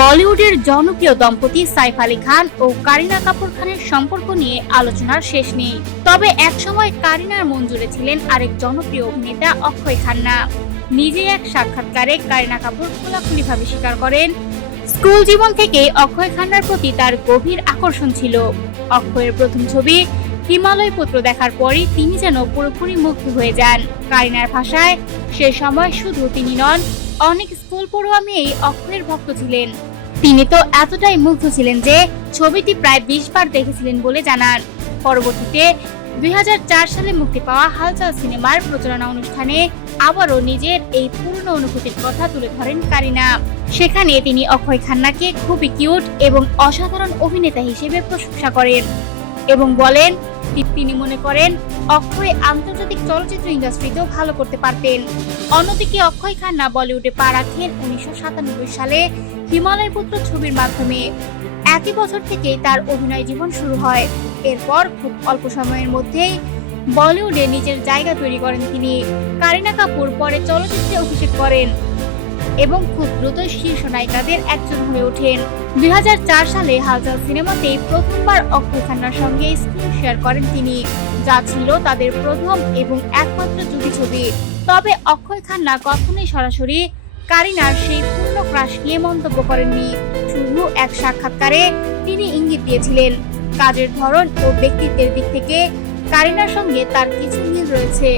বলিউডের জনপ্রিয় দম্পতি সাইফ আলী খান ও কারিনা কাপুর খানের সম্পর্ক নিয়ে আলোচনার শেষ নেই। তবে একসময় কারিনার মন জুড়ে ছিলেন আরেক জনপ্রিয় অভিনেতা অক্ষয় খান্না। নিজে এক সাক্ষাৎকারে কারিনা কাপুর খোলাখুলিভাবে স্বীকার করেন, স্কুল জীবন থেকে অক্ষয় খান্নার প্রতি তার গভীর আকর্ষণ ছিল। অক্ষয়ের প্রথম ছবি হিমালয় পুত্র দেখার পরই তিনি যেন পুরোপুরি মুগ্ধ হয়ে যান। কারিনার ভাষায়, সে সময় শুধু তিনি নন, অনেক স্কুল পড়ুয়া মেয়েই অক্ষয়ের ভক্ত ছিলেন। তিনি তো এতটাই মুগ্ধ ছিলেন যে ছবিটি প্রায় 20 বার দেখেছিলেন বলে জানান। পরবর্তীতে 2004 সালে মুক্তি পাওয়া হালচাল সিনেমার প্রচারণা অনুষ্ঠানে আবারও নিজের এই পুরনো অনুভূতির কথা তুলে ধরেন কারিনা। সেখানে তিনি অক্ষয় খান্নাকে খুবই কিউট এবং অসাধারণ অভিনেতা হিসেবে প্রশংসা করেন এবং বলেন তিনি মনে করেন অক্ষয় আন্তর্জাতিক চলচ্চিত্র ইন্ডাস্ট্রিতেও ভালো করতে পারতেন। অন্যদিকে অক্ষয় খান্না বলিউডে পা রাখেন 1997 সালে হিমালয় পুত্র ছবির মাধ্যমে। একই বছর থেকেই তার অভিনয় জীবন শুরু হয়। এরপর খুব অল্প সময়ের মধ্যেই বলিউডে নিজের জায়গা তৈরি করেন তিনি। কারিনা কাপুর পরে চলচ্চিত্রে অভিষেক করেন এবং খুব দ্রুত শীর্ষ নায়িকাদের একজন হয়ে ওঠেন। 2004 সালে হালচাল সিনেমাতে প্রথমবার অক্ষয় খান্নার সঙ্গে স্ক্রিন শেয়ার করেন তিনি, যা ছিল তাদের প্রথম এবং একমাত্র জুটি ছবি। তবে অক্ষয় খান্না কখনোই সরাসরি কারিনার সেই পূর্ণ ক্রাশ নিয়ে মন্তব্য করেননি। শুধু এক সাক্ষাৎকারে তিনি ইঙ্গিত দিয়েছিলেন কাজের ধরন ও ব্যক্তিত্বের দিক থেকে কারিনার সঙ্গে তার কিছু মিল রয়েছে।